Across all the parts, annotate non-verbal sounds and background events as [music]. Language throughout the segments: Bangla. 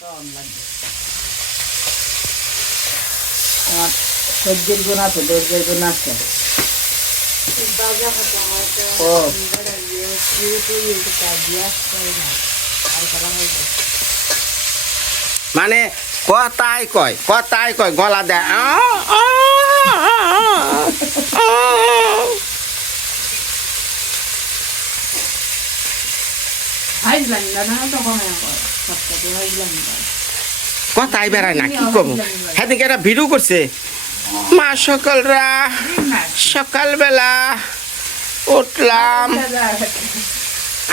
কম লাগবে। আমার সহ্যের গুণ আছে ধৈর্যের গুণ আছে। মানে কথাই কয় কথাই কয় গলা দেয় আ, আ, আ, আ, আ। হাইজলাম না তখন কথাই বেড়ায় না, কি করব সেদিকে একটা ভিডিও করছে। মা সকালরা, সকালবেলা উঠলাম।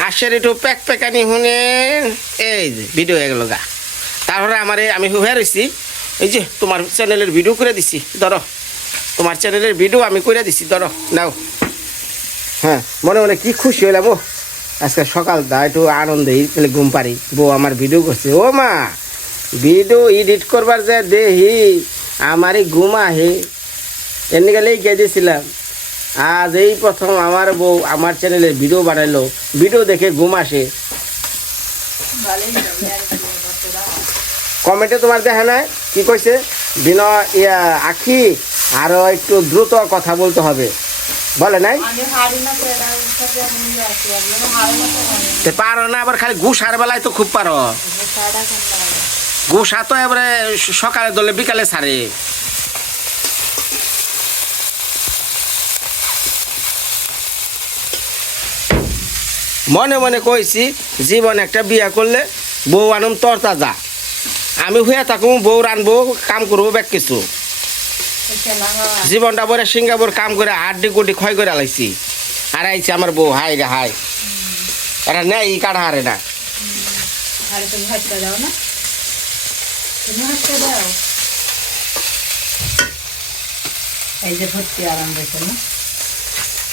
আসের একটু প্যাক প্যাকানি শুনে এই যে ভিডিও হয়ে গেল গা। তারপরে আমার, আমি হয়ে রয়েছি এই যে তোমার চ্যানেলের ভিডিও করে দিছি, ধরো। তোমার চ্যানেলের ভিডিও আমি করে দিছি, ধরো, নাও। হ্যাঁ মনে মনে কি খুশি হইলাম, ও। আজকে সকালটা একটু আনন্দে তাহলে ঘুম পারি। বউ আমার ভিডিও করছে ও মা ভিডিও এডিট করবার যে দেহি আমারই ঘুম আহে এমনি গেলে গিয়ে দিয়েছিলাম আজ এই প্রথম আমার বউ আমার চ্যানেলে ভিডিও বানাইলো। ভিডিও দেখে ঘুম আসে। কমেন্টে তোমার দেখা নাই? কি কইছে? বিনয় ইয়া আখি আরও একটু দ্রুত কথা বলতে হবে। বলে নাই? পারো না আবার খালি ঘুষার বেলায় তো খুব পারো। ঘুষা তো এবারে সকালে দলে বিকালে ছাড়ে। মনে মনে কইছি জীবন একটা বিয়া করলে বউ আনুম তর তাজা আমি হয়ে থাকুম বউ রানবো কাম করব ব্যাগ কিছু। জীবনটা বলে সিঙ্গাপুর কাম করে হাড্ডি গুড্ডি ক্ষয় করে আলাইছি আর আইছে আমার বউ হাই রে হাই। এটা নেই কাটা হারে না।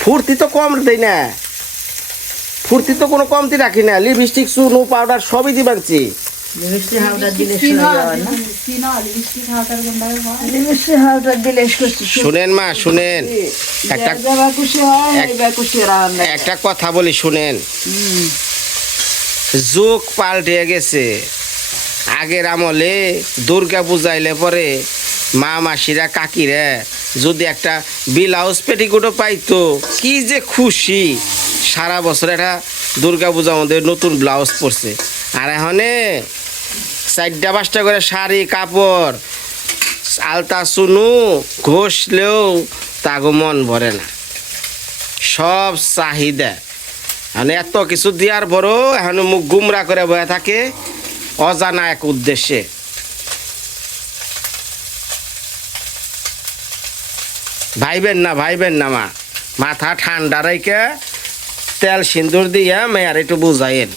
ফুর্তি তো কম দেই না। ফুর্তি তো কোনো কমতি রাখি না। লিপস্টিক চুনু পাউডার সবই দিবাচ্ছি হাওড়া দিলে হাওড়া দিলে শুনেন মা শুনেন। একটা কথা বলি শুনেন। যুগ পাল্টে গেছে। আগের আমলে দুর্গা পূজাইলে পরে মা মাসিরা কাকিরা যদি একটা ব্লাউজ পেটিকুটো পাইতো কি যে খুশি। সারা বছর একটা দুর্গা পূজা আমাদের নতুন ব্লাউজ পরছে। আর এখানে চারটা পাঁচটা করে শাড়ি, কাপড়, আলতা চুনু ঘষলেও তাগো মন ভরে না। সব চাহিদা। মানে এত কিছু দেওয়ার পরও এখন মুখ গুমরা করে বয়ে থাকে অজানা এক উদ্দেশ্যে। ভাইবেন না ভাইবেন না মা। মাথা ঠান্ডা রেখে তেল সিন্দুর দিয়ে মেয়ার একটু বুঝাইন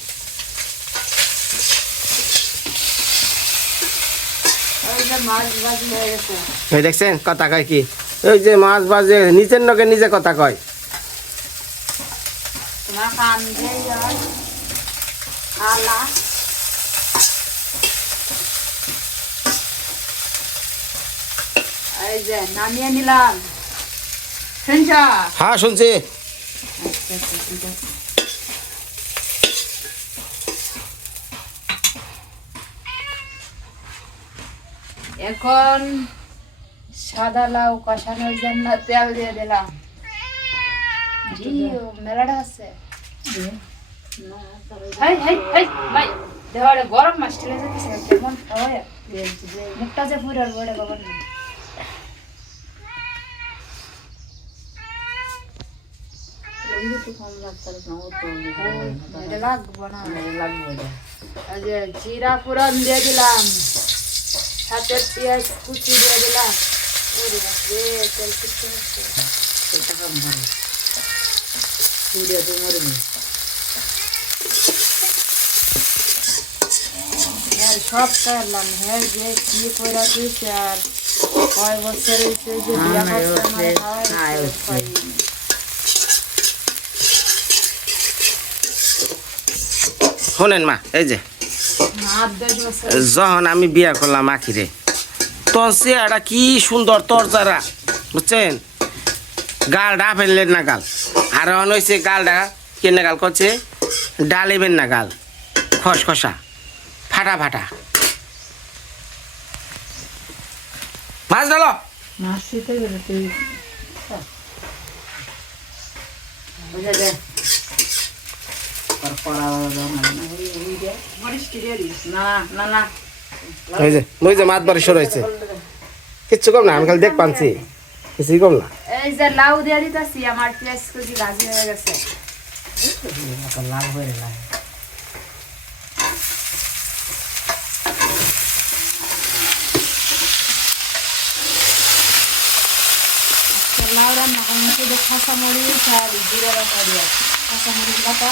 হয়ে ওই দেখছেন কথা কয় কি? ওই যে মাছ বাজে নিজের নকে নিজে কথা কয়। তোমার কান দিয়ে যায় আলা। এই যে নামিয়ে নিলাম। শুনছ? হ্যাঁ শুনছি। এখন সাদা লাউ কষানোর জন্য তেল দিয়ে দিলাম। মেলাটা আছে। গরম মাছ ঠেলে কেমন মুখটা যে পুরার বড়ে জিরা ফোড়ন দিয়ে দিলাম। সাথে পেঁয়াজ কুচি দিয়ে দিলাম। ওরে বাপরে, তেল কুচি হচ্ছে। হ্যাঁ, সব করলাম হ্যাঁ যে কি করে দিয়েছে আর কয় বছর হয়েছে যে বিয়া করছে আমার শোনেন মা এই যে। যখন আমি বিয়া করলাম আখিরে তনসে একটা কি সুন্দর তরজারা বুঝছেন? গালটা ফেললেন না গাল। আর অন গালটা কেনে গাল করছে? ডালেবেন না গাল খসখসা ফাটা ফাটা। মাছ ডাল মাছ কিচ্ছু কম না আমি খালি দেখ পানছি কিছুই কম না লাউ দিয়ে দিতেছি আমার রান্না করুন শুধু খাসা মরিচ আর জিরে বাটা দিয়ে খাসা মরিচ বাটা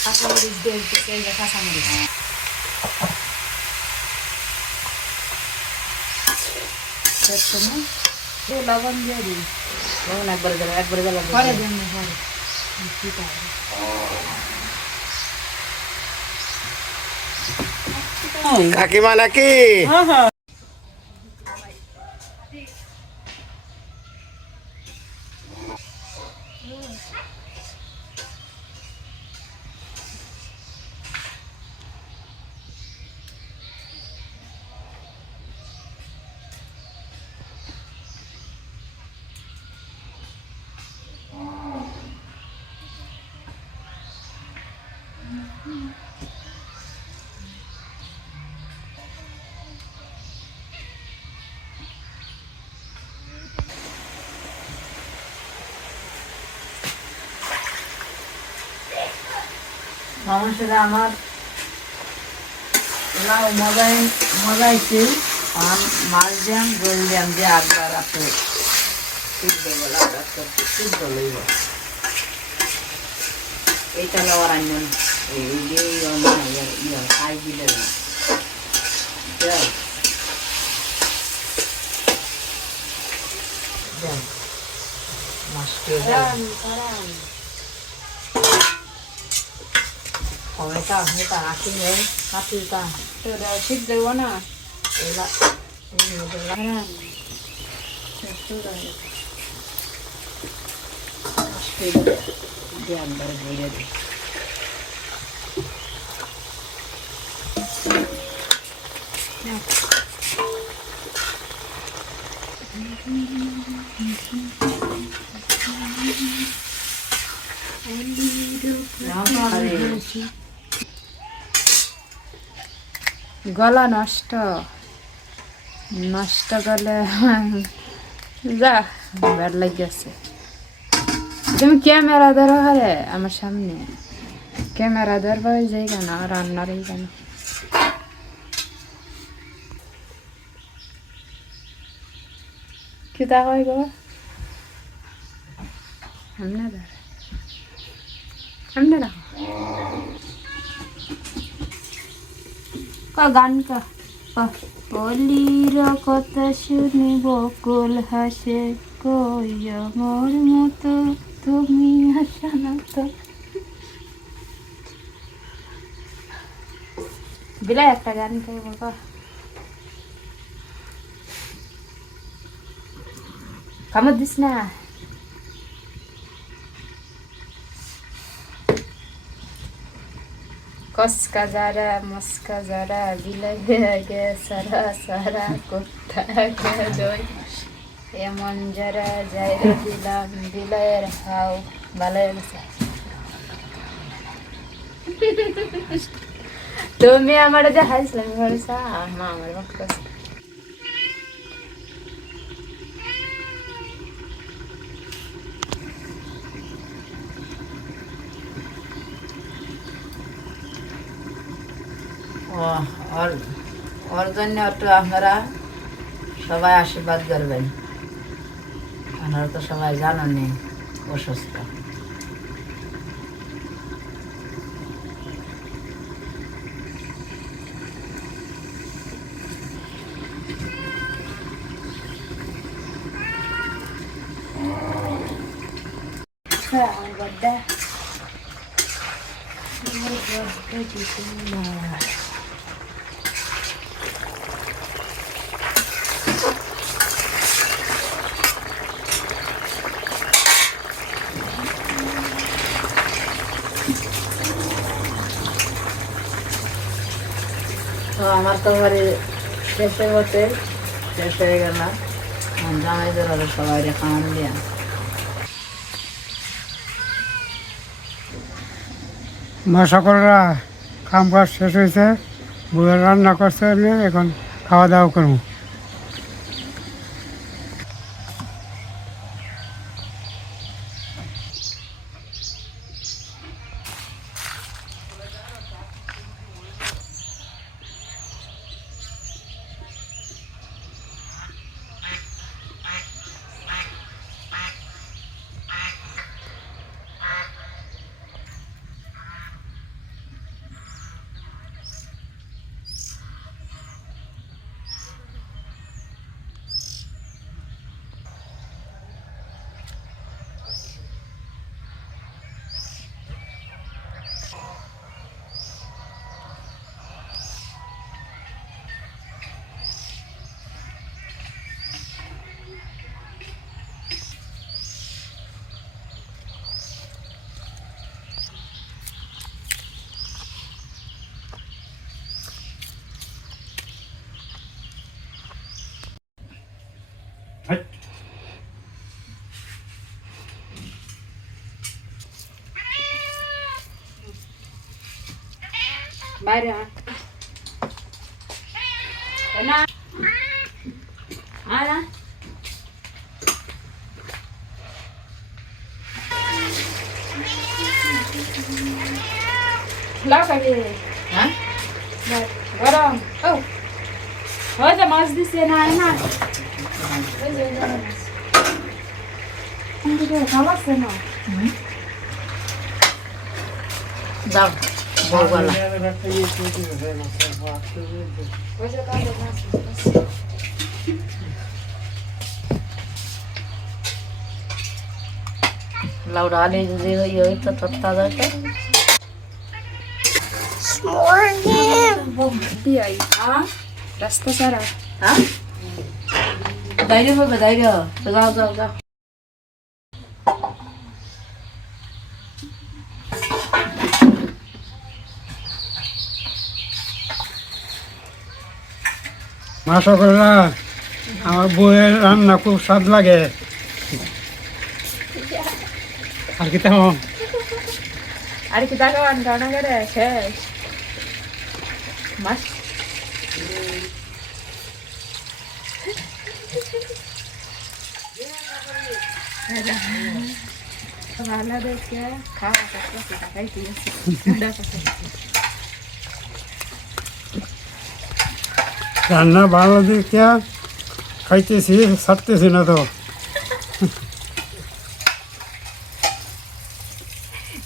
কাঁচামরিচ দিয়ে দিতেছে এই যে কাঁচামরিচ লবণ দিয়ে দিই একবারে দিলাম একবারে দিলাম পরে দিন পরে কাকিমা নাকি মানুষের আমার লাউ মজাই মজাইছি আর মাছ দিয়াম গোল দিয়াম দিয়ে আটবার আছে। সিদ্ধ যে ইয়ে খাই দিলে টমেটো হেটা রাখি নেই কাটিটা তোরা ঠিক দেবো না এলা গলা নষ্ট। নষ্ট করলে [laughs] যা ব্যাড লাগিয়েছে। তুমি ক্যামেরা ধরো হারে আমার সামনে। ক্যামেরা ধরবো ওই যাই কেন রান্নার এই কেন কি তা কই গো? সামনে ধর। সামনে রাখো ক গান ক পলির কথা শুনি বকুল হাসে, কই আমার মতো, তুমি আসা না তো। বিলাই একটা গান কে বাবা কামড় দিস না। কসকা যারা মস্কা যারা বিলাই গে সারা সারা কোথায় দই এমন যারা যাইরে দিলাম বিলাইয়ের হাও ভালো গেছে তুমি আমার যে হাসলাম মা আমার বক্তা ওর জন্য একটু আপনারা সবাই আশীর্বাদ করবেন। আপনারা তো সবাই জানেন, অসুস্থ। আছে আমার বড্ডা আমার বড্ডা আমার তো ঘরে শেষে হতে শেষ হয়ে গেল। জামাইদের সবাই খাওয়ান দিয়া। মা সকলরা কাম কাজ শেষ হয়েছে, বউয়ের রান্না করছে, আমি এখন খাওয়া দাওয়া করব। বাইরে আয়। না আয় না লাও কাকে হ্যাঁ গরম ও হয় যা মাছ দিছে না আয় না ওই যে, ওই যে মাছ। কিন্তু ভালো আছে না দাও বউগুলা ওই যে কাকে মাছ লাউডা আলে যদি ওই ওই তো তত্তা দাইতে দিয়াই আ রাস্তা সারা হ্যাঁ ধৈর্য হবে ধৈর্য যাও যাও যাও মা সকলরা আমার বউয়ের রান্না খুব স্বাদ লাগে। আর কি তেমন? আর কি তাকাবান রান্না করে শেষ। মাছ ভালো দেখে খাওয়া করতে খাইতে রান্না ভালো দেখিয়া খাইতেছি ছাড়তেছি না তো।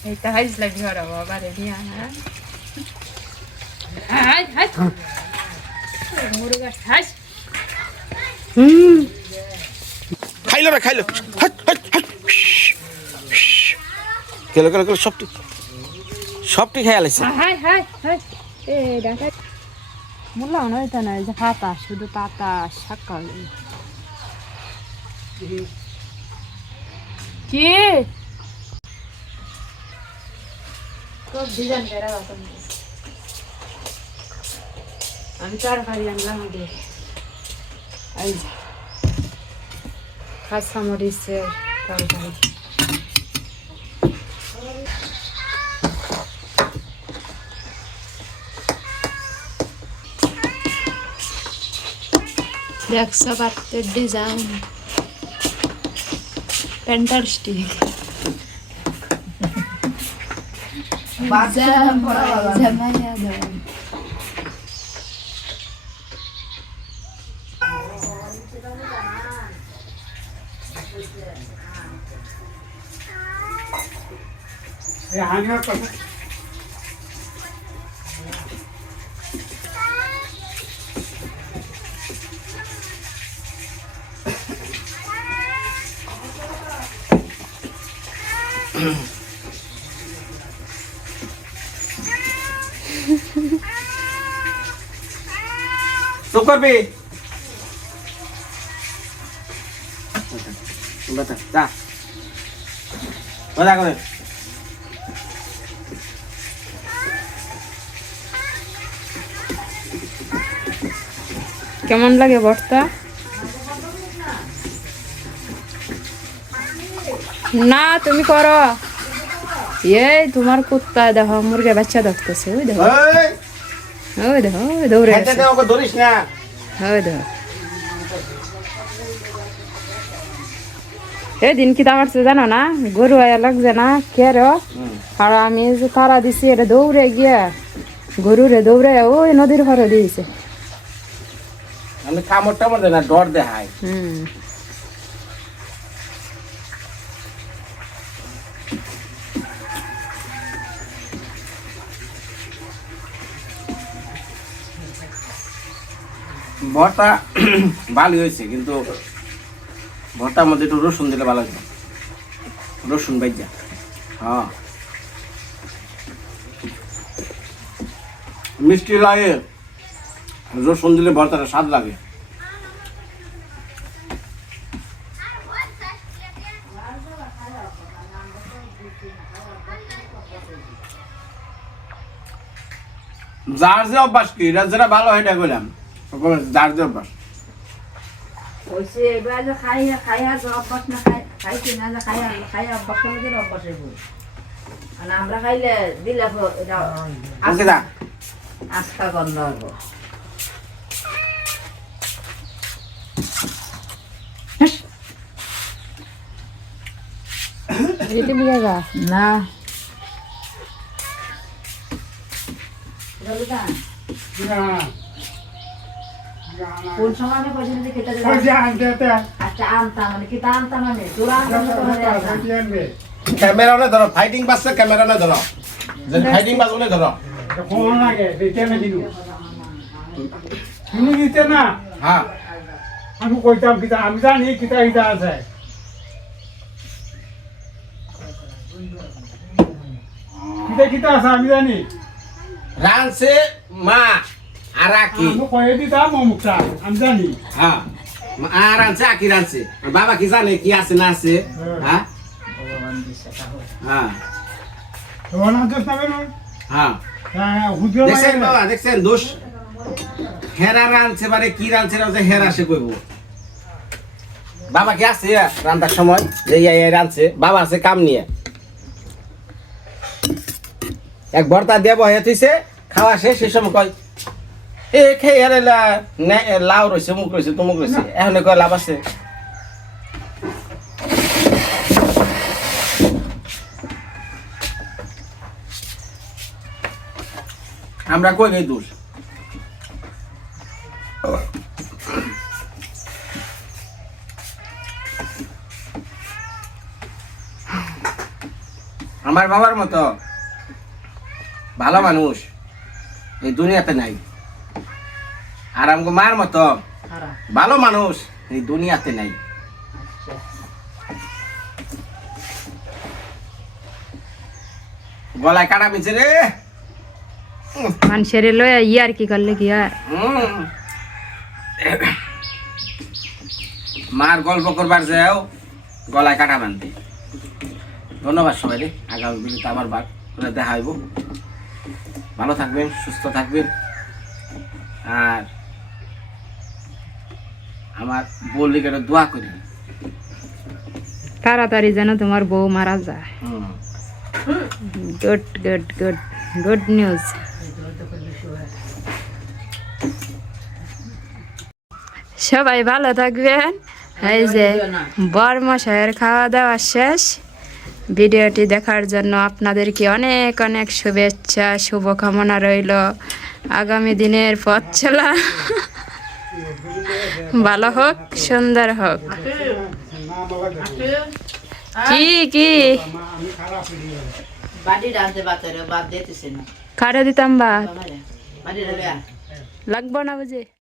এইটা হাইস লাগি হরা বাবা রে নিয়া হাই হাই মুরগা হাই হুম। খাইলো রে খাইলো। হাট, হাট, হাট। গেলো গেলো গেলো সবটি। সবটি খেয়াল আছে হাই হাই হাই এ দেখা মুলা নয় তা না যে পাতা শুধু পাতা সকালে কি আমি তরকারি আনলাম আগে কাঁচা মরিচের তরকারি দেখছো পাত্রের ডিজাইন পেন্টার স্টিক জামাইয়া দেওয়া হানিয়া কথা চুপ করবি যা। মজা করে। কেমন লাগে ভর্তা? না তুমি করো। এই তোমার কুত্তা দেখো মুরগি বাচ্চা দেখতেছে ওই দেখো। ওই, দেখো ওই দৌড়ে ধরিস না। ওই দেখো। এই দিন কি আমার জানো না? গরু আয়া লাগছে না কে রে আর আমি তারা দিছি এটা দৌড়ে গিয়া গরুরে দৌড়ে ওই নদীর ঘরে দিয়েছে। আমি কামড় টামড় দে না ডর দেখাই হুম। ভর্তা [clears throat] ভালোই হয়েছে, কিন্তু ভর্তার মধ্যে একটু রসুন দিলে ভালো হতো রসুন বাইজা হ্যাঁ। মিষ্টি লাগে, রসুন দিলে ভর্তাটা স্বাদ লাগে। যার যে অভ্যাস কি যেটা ভালো হয় এটা করলাম যার যে অভ্যাস আমরা খাইলে দিলে আস্থা গন্ধ হব। যেতে লিয়ে যা না। কোন সময় আমি পয়সা দিতে খেতে দিলাম পয়সা আনতে তে, আচ্ছা আনতাম মানে কি আনতাম আমি? তোরা আনতাম। ক্যামেরা ধরো ফাইটিং বাজছে ক্যামেরা না ধরো। ফাইটিং বাজবে না ধরো। ফোন লাগে, দিতে না দিনু। তুমি দিতে না? হ্যাঁ। আমি কইতাম কিতা আমি জানি কিতা কিতা আছে। কিতা কিতা আছে আমি জানি। রানছে মা। আর কি আমি কয়ে দিতাম অমুকটা আমি জানি। হ্যাঁ আর রানছে আকি রানছে বাবা কি জানে কি আছে না আছে? হ্যাঁ হ্যাঁ তোমার হ্যাঁ হ্যাঁ দেখছেন বাবা দেখছেন দোষ? হেরা রানছে মানে কি রানছে না হেরা সে কইব বাবা কি আছে রান্নার সময়? যে ইয়া রানছে বাবা আছে কাম নিয়ে। এক ভর্তা দিয়ে বহে থইছে খাওয়া শেষ সেই সময় কয় এ খেয়ে আরে নে- লাউ রয়েছে মুখ রয়েছে তুমুক রয়েছে এখন কয় লাভ আছে। আমরা কই গই দোষ? আমার বাবার মতো ভালো মানুষ এই দুনিয়াতে নাই। আর আমগো মার মতো। ভালো মানুষ এই দুনিয়াতে নাই। গলায় কাটা মিছে রে। মানুষের লয়ে ইয়ার কি করলে কি আর। মার গল্প করবার যাও গলায় কাটা বানতে ধন্যবাদ সবাই রে আগামী ভিডিওতে আবার বার করে দেখা হইব। ভালো থাকবেন সুস্থ থাকবেন। আর আমার বললি কেন দোয়া করি। তাড়াতাড়ি যেন তোমার বউ মারা যায়। Good good good good news. সবাই ভালো থাকবেন। এই যে বর মশাইয়ের খাওয়া দাওয়া শেষ। ভিডিওটি দেখার জন্য আপনাদেরকে অনেক অনেক শুভেচ্ছা শুভকামনা রইল। আগামী দিনের পথ চলা। ভালো হোক সুন্দর হোক। কি কি? কারে দিতাম বা লাগবো না বুঝি?